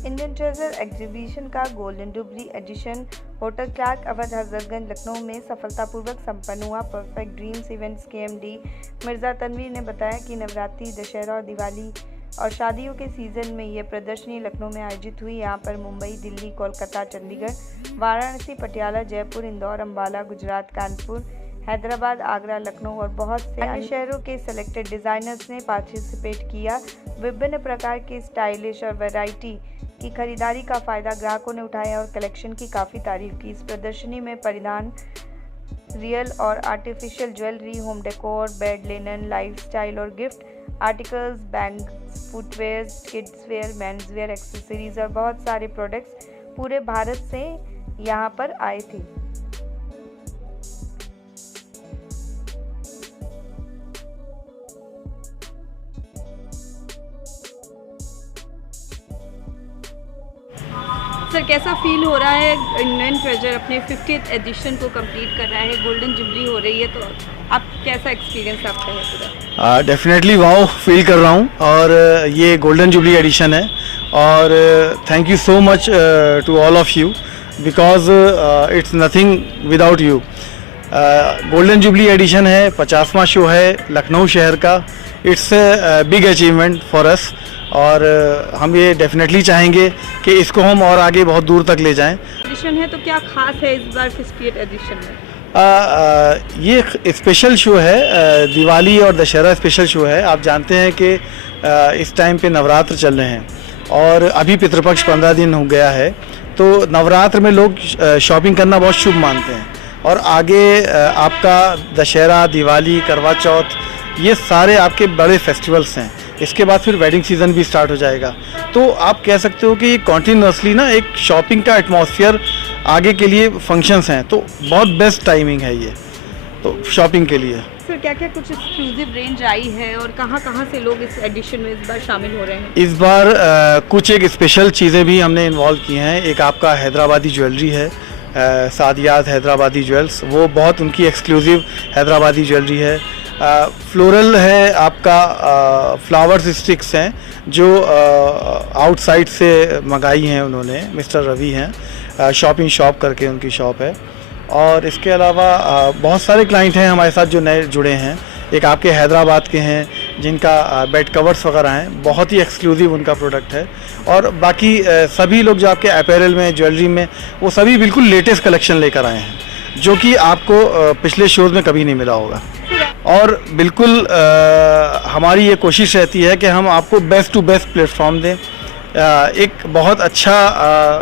Indian treasure exhibition का golden jubilee edition hotel Clark Awadh Hazratganj Lucknow में सफलतापूर्वक संपन्न हुआ। परफेक्ट ड्रीम्स इवेंट्स के एमडी मिर्जा तनवीर ने बताया कि नवरात्रि, दशहरा और दिवाली और शादियों के सीजन में ये प्रदर्शनी लखनऊ में आयोजित हुई। यहाँ पर मुंबई, दिल्ली, कोलकाता, चंडीगढ़, वाराणसी, पटियाला, जयपुर, इंदौर, अंबाला, गुजरात, कानपुर, हैदराबाद, आगरा, लखनऊ और बहुत से अन्य शहरों के सेलेक्टेड डिज़ाइनर्स ने पार्टिसिपेट किया। विभिन्न प्रकार के स्टाइलिश और वैरायटी की खरीदारी का फ़ायदा ग्राहकों ने उठाया और कलेक्शन की काफ़ी तारीफ की। इस प्रदर्शनी में परिधान, रियल और artificial jewellery, home decor, bed linen, lifestyle और gift articles, bangs, footwears, kids wear, men's wear, accessories और बहुत सारे प्रोडक्ट्स पूरे भारत से यहाँ पर आए थे। सर, कैसा फील हो रहा है? इंडियन ट्रेजर अपने 50th एडिशन को कंप्लीट कर रहा है, गोल्डन जुबली हो रही है, तो आप कैसा एक्सपीरियंस आपका है पूरा? डेफिनेटली वाओ फील कर रहा हूँ। और ये गोल्डन जुबली एडिशन है और thank you so much to all of you because it's nothing without you. Golden jubilee edition है, 50वां शो है लखनऊ शहर का। It's big achievement for us और हम ये डेफिनेटली चाहेंगे कि इसको हम और आगे बहुत दूर तक ले जाएं। एडिशन है तो क्या खास है इस बार 50th एडिशन में? ये स्पेशल शो है, दिवाली और दशहरा स्पेशल शो है। आप जानते हैं कि इस टाइम पे नवरात्र चल रहे हैं और अभी पितृपक्ष 15 दिन हो गया है, तो नवरात्र में लोग शॉपिंग करना बहुत शुभ मानते हैं और आगे आपका दशहरा, दिवाली, करवा चौथ, ये सारे आपके बड़े फेस्टिवल्स हैं। इसके बाद फिर वेडिंग सीज़न भी स्टार्ट हो जाएगा, तो आप कह सकते हो कि कॉन्टीन्यूसली ना एक शॉपिंग का एटमॉस्फेयर आगे के लिए फंक्शंस हैं, तो बहुत बेस्ट टाइमिंग है ये तो शॉपिंग के लिए। सर, क्या क्या कुछ एक्सक्लूसिव रेंज आई है और कहाँ कहाँ से लोग इस एडिशन में इस बार शामिल हो रहे हैं? इस बार कुछ एक स्पेशल चीज़ें भी हमने इन्वॉल्व की हैं। एक आपका हैदराबादी ज्वेलरी है, सादियात हैदराबादी ज्वेल्स, वो बहुत उनकी एक्सक्लूसिव हैदराबादी ज्वेलरी है। फ्लोरल है आपका, फ्लावर्स स्टिक्स हैं जो आउटसाइड से मंगाई हैं उन्होंने, मिस्टर रवि हैं, शॉप इन शॉप करके उनकी शॉप है। और इसके अलावा बहुत सारे क्लाइंट हैं हमारे साथ जो नए जुड़े हैं। एक आपके हैदराबाद के हैं जिनका बेड कवर्स वगैरह हैं, बहुत ही एक्सक्लूसिव उनका प्रोडक्ट है। और बाकी सभी लोग जो आपके अपैरल में, ज्वेलरी में, वो सभी बिल्कुल लेटेस्ट कलेक्शन लेकर आए हैं जो कि आपको पिछले शोज़ में कभी नहीं मिला होगा। और बिल्कुल हमारी ये कोशिश रहती है कि हम आपको बेस्ट टू बेस्ट प्लेटफॉर्म दें, एक बहुत अच्छा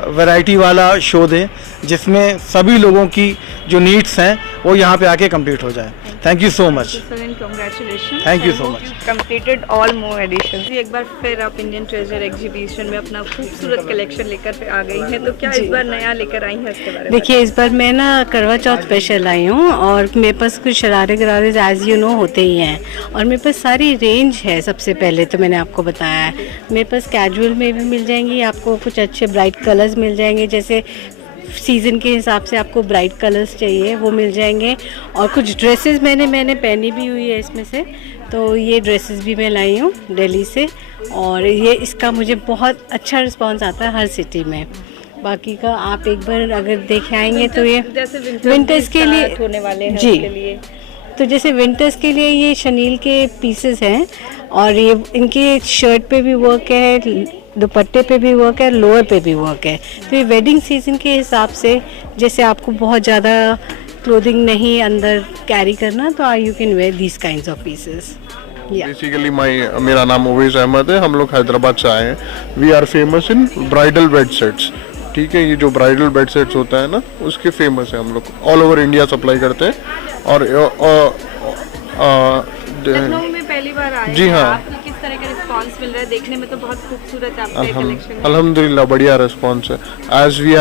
वैरायटी वाला शो दें जिसमें सभी लोगों की जो नीड्स हैं वो यहाँ पे आके कंप्लीट हो जाए। Thank you so much. Thank you so much. Completed all more editions. एक बार फिर आप इंडियन ट्रेजर एग्जीबिशन में अपना खूबसूरत कलेक्शन लेकर आ गई हैं, तो क्या इस बार नया लेकर आई हैं इसके बारे में? देखिए, इस बार मैं ना करवा चौथ स्पेशल आई हूँ और मेरे पास कुछ शरारे गरारे एज यू नो होते ही हैं और मेरे पास सारी रेंज है। सबसे पहले तो मैंने आपको बताया है मेरे पास कैजुअल में भी मिल जाएंगी, आपको कुछ अच्छे ब्राइट कलर्स मिल जाएंगे, जैसे सीज़न के हिसाब से आपको ब्राइट कलर्स चाहिए वो मिल जाएंगे। और कुछ ड्रेसेस मैंने पहनी भी हुई है इसमें से, तो ये ड्रेसेस भी मैं लाई हूँ दिल्ली से और ये इसका मुझे बहुत अच्छा रिस्पांस आता है हर सिटी में। बाकी का आप एक बार अगर देख आएंगे तो ये विंटर्स के लिए होने वाले हैं जी, उसके लिए। तो जैसे विंटर्स के लिए ये शनील के पीसेस हैं और ये इनके शर्ट पे भी वर्क है, दुपट्टे पे भी वर्क है, लोअर पे भी वर्क है। तो ये वेडिंग सीजन के हिसाब से, जैसे आपको बहुत ज़्यादा क्लोथिंग नहीं अंदर कैरी करना, तो you can wear this kinds of pieces. Basically मेरा नाम उवैस अहमद है, हम लोग हैदराबाद से आए हैं। We are famous in bridal bed sets. ठीक है, ये जो ब्राइडल बेड सेट्स होता है ना, उसके फेमस है। हम लोग ऑल ओवर इंडिया सप्लाई करते हैं और लखनऊ में पहली बार आए जी हैं। हाँ। आपको किस तरह का रिस्पांस मिल रहा है? देखने में तो बहुत खूबसूरत आपका कलेक्शन है। अल्हम्दुलिल्लाह बढ़िया रिस्पांस है। As we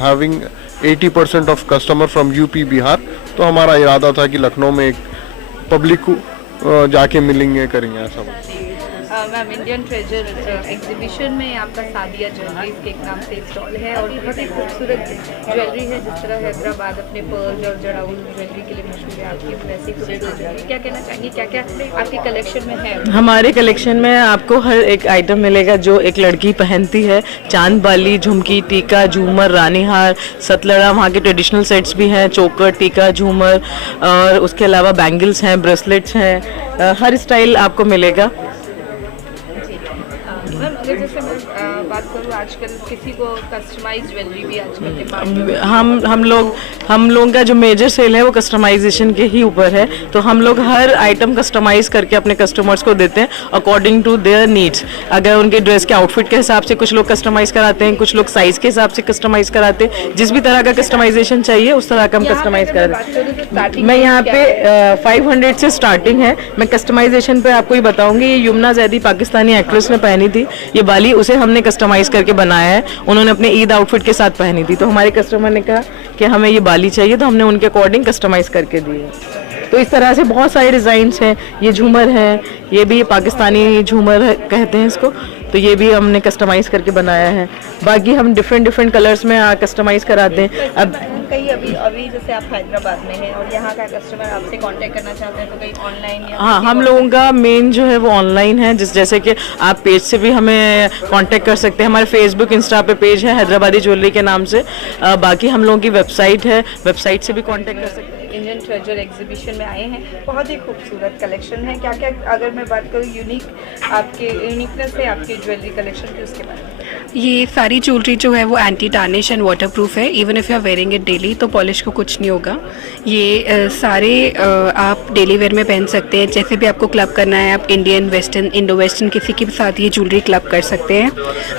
having 80% of customer from UP, Bihar, तो हमारा इरादा था कि लखनऊ में एक पब्लिक को जाके मिलेंगे, करेंगे ऐसा। मैम इंडियन ट्रेजर एग्जीबिशन में आपका सादिया ज्वेलरीज के एक नाम से स्टॉल है और बहुत ही खूबसूरत ज्वेलरी है। जिस तरह हैदराबाद अपने पर्ल और जड़ाउल ज्वेलरी के लिए मशहूर है, आपकी वैसी खूबसूरत ज्वेलरी, क्या कहना चाहेंगे, क्या क्या आपकी कलेक्शन में है? हमारे कलेक्शन में आपको हर एक आइटम मिलेगा जो एक लड़की पहनती है। चांद बाली, झुमकी, टीका, झूमर, रानी हार, सतलड़ा, वहाँ के ट्रेडिशनल सेट्स भी हैं, चोकर, टीका, झूमर, और उसके अलावा बैंगल्स हैं, ब्रेसलेट्स हैं, हर स्टाइल आपको मिलेगा। मैम अगर जैसे मैं बात करूँ, आजकल किसी को कस्टमाइज ज्वेलरी भी आजकल के पास हम लोग का जो मेजर सेल है वो कस्टमाइजेशन के ही ऊपर है। तो हम लोग हर आइटम कस्टमाइज करके अपने कस्टमर्स को देते हैं अकॉर्डिंग टू देयर नीड्स। अगर उनके ड्रेस के आउटफिट के हिसाब से कुछ लोग कस्टमाइज कराते हैं, कुछ लोग साइज के हिसाब से कस्टमाइज कराते हैं। जिस भी तरह का कस्टमाइजेशन चाहिए उस तरह का हम कस्टमाइज कर। मैं यहाँ पे 500 से स्टार्टिंग है। मैं कस्टमाइजेशन पे आपको ही बताऊंगी। ये यमुना जैदी पाकिस्तानी एक्ट्रेस ने पहनी थी ये बाली, उसे हमने कस्टमाइज करके बनाया है। उन्होंने अपने ईद आउटफिट के साथ पहनी थी, तो हमारे कस्टमर ने कहा कि हमें ये बाली चाहिए, तो हमने उनके अकॉर्डिंग कस्टमाइज करके दी है। तो इस तरह से बहुत सारे डिज़ाइंस हैं। ये झूमर हैं, ये भी पाकिस्तानी झूमर कहते हैं इसको, तो ये भी हमने कस्टमाइज करके बनाया है। बाकी हम डिफरेंट कलर्स में कस्टमाइज कराते हैं। अब कहीं अभी जैसे आप हैदराबाद में हैं और यहाँ का कस्टमर आपसे कांटेक्ट करना चाहते हैं तो कहीं ऑनलाइन या हाँ, हम लोगों का मेन जो है वो ऑनलाइन है। जैसे कि आप पेज से भी हमें कांटेक्ट कर सकते हैं। हमारे फेसबुक, इंस्टा पे पेज है हैदराबादी ज्वेलरी के नाम से। बाकी हम लोगों की वेबसाइट है, वेबसाइट से भी कांटेक्ट कर सकते हैं। इंडियन ट्रेजर एग्जीबिशन में आए हैं, बहुत ही खूबसूरत कलेक्शन है। क्या क्या अगर मैं बात करूँ यूनिकनेस है आपकी ज्वेलरी कलेक्शन की, उसके बारे में? ये सारी ज्वेलरी जो है वो anti tarnish and water proof है। Even if you are wearing it daily तो पॉलिश को कुछ नहीं होगा। ये सारे आप डेली वेयर में पहन सकते हैं। जैसे भी आपको क्लब करना है, आप इंडियन, वेस्टर्न, इंडो वेस्टर्न किसी के साथ ये ज्वेलरी क्लब कर सकते हैं।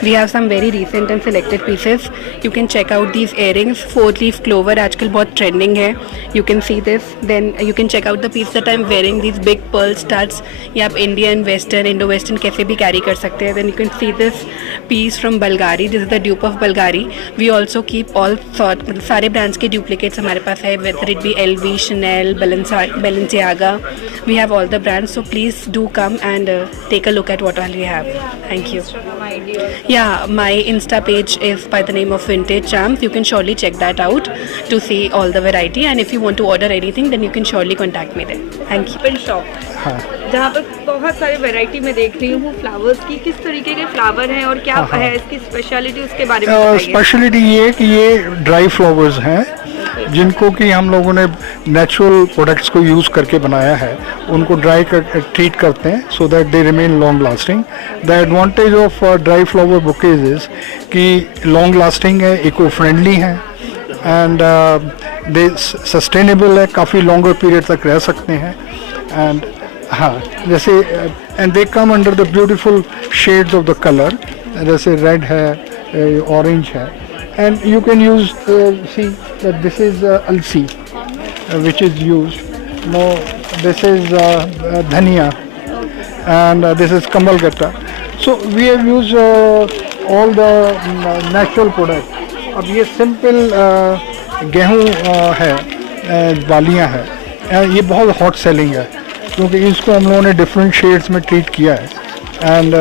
We have some very recent and selected pieces. You can check out these earrings. 4 leaf clover आजकल बहुत ट्रेंडिंग है। You can see this, then you can check out the piece that I am wearing, these big pearl studs. ये आप Indian, western, Indo western कैसे भी carry कर सकते हैं। Then you can see this piece from Bulgari, this is the dupe of Bulgari. We also keep all sort, सारे brands के duplicates हमारे पास है, whether it be LV, Chanel, Balenciaga. We have all the brands, so please do come and take a look at what all we have. Thank you. Yeah, my Insta page is by the name of Vintage Charms. You can surely check that out to see all the variety, and if you want to order anything then you can surely contact me there. Thank you. Open shop जहाँ पर बहुत सारी variety में देख रही हूँ flowers की। किस तरीके के फ्लावर हैं और क्या है इसकी स्पेशलिटी, उसके बारे में बताइए। स्पेशलिटी ये है कि ये ड्राई फ्लावर्स हैं जिनको कि हम लोगों ने नेचुरल प्रोडक्ट्स को यूज़ करके बनाया है। उनको ड्राई ट्रीट करते हैं so that they remain long lasting. The advantage of dry flower bouquets is कि लॉन्ग लास्टिंग है, इको फ्रेंडली है एंड दे सस्टेनेबल है, काफ़ी लॉन्गर पीरियड तक रह सकते हैं। एंड हाँ, जैसे and they come under the beautiful shades of the colour, जैसे रेड है, ऑरेंज है, and you can use see that this is alsi which is used, no this is dhaniya and this is kamalgatta. So we have use all the natural product. अब ये simple गेहूँ है, बालियाँ है, ये बहुत हॉट सेलिंग है क्योंकि इसको हम लोगों ने डिफरेंट शेड्स में ट्रीट किया है। एंड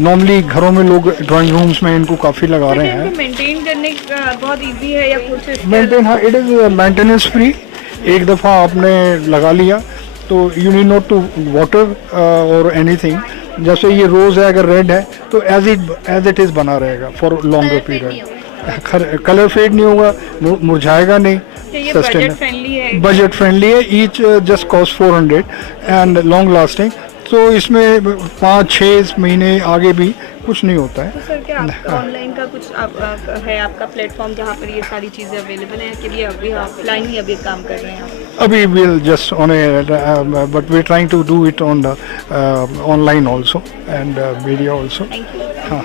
नॉर्मली घरों में लोग ड्राइंग रूम्स में इनको काफ़ी लगा रहे हैं। मेंटेन करने का बहुत इजी है या कुछ मेंटेन? हाँ, इट इज़ मेंटेनेंस फ्री। एक दफ़ा आपने लगा लिया तो you need not to water और एनीथिंग। जैसे ये रोज़ है, अगर रेड है तो एज इट इज़ बना रहेगा for longer period. Colour fade नहीं होगा, मुरझाएगा नहीं, बजट फ्रेंडली है। Each just cost 400 and long lasting. तो इसमें 5-6 महीने आगे भी कुछ नहीं होता है। तो सर क्या ऑनलाइन का कुछ है आपका प्लेटफॉर्म जहाँ पर ये सारी चीज़ें अवेलेबल हैं कि अभी ऑफलाइन ही अभी काम कर रहे हैं आप? अभी we'll just on a but we're trying to do it on the online also and media also. Thank you. हाँ।